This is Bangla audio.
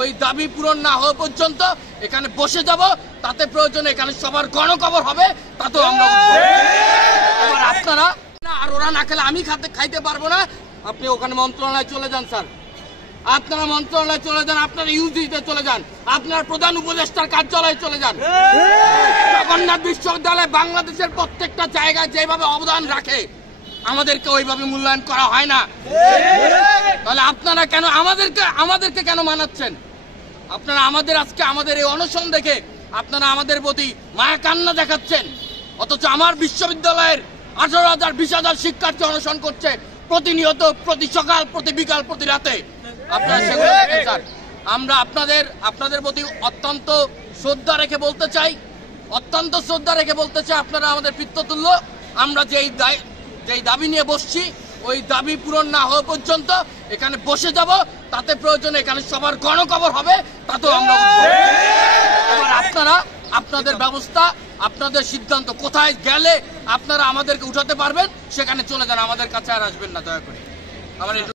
ওই দাবি পূরণ না হওয়া পর্যন্ত এখানে বসে যাব। তাতে প্রয়োজনে এখানে সবার গণকবর হবে, তাতেও আমরা আপনারা আর ওরা না খেলে আমি খাইতে পারবো না। আপনি ওখানে মন্ত্রণালয়ে চলে যান স্যার, আপনারা মন্ত্রণালয়ে চলে যান, আপনারা ইউজিতে চলে যান, আপনার প্রধান উপদেষ্টার কার্যালয়ে চলে যান। জগন্নাথ বিশ্ববিদ্যালয় বাংলাদেশের প্রত্যেকটা জায়গায় যেভাবে অবদান রাখে আমাদেরকে ওইভাবে মূল্যায়ন করা হয় না। তাহলে আপনারা কেন আমাদেরকে কেন মানাচ্ছেন? আপনারা আজকে আমাদের এই অনশন দেখে আপনারা আমাদের প্রতি মায়া কান্না দেখাচ্ছেন, অথচ আমার বিশ্ববিদ্যালয়ের 18,000 20,000 শিক্ষার্থী অনশন করছে প্রতিনিয়ত, প্রতি সকাল, প্রতি বিকাল, প্রতি রাতে। আপনারা সেগুলো দেখেন স্যার। আমরা আপনাদের প্রতি অত্যন্ত শ্রদ্ধা রেখে বলতে চাই, আপনারা আমাদের পিতৃতুল্য। আমরা যেই দাবি নিয়ে বসছি ওই দাবি পূরণ না হওয়া পর্যন্ত এখানে বসে যাব। তাতে প্রয়োজনে এখানে সবার গণকবর হবে, তাতেও আমরা আপনাদের ব্যবস্থা, আপনাদের সিদ্ধান্ত, কোথায় গেলে আপনারা আমাদেরকে উঠাতে পারবেন সেখানে চলে যান, আমাদের কাছে আর আসবেন না দয়া করে। আমার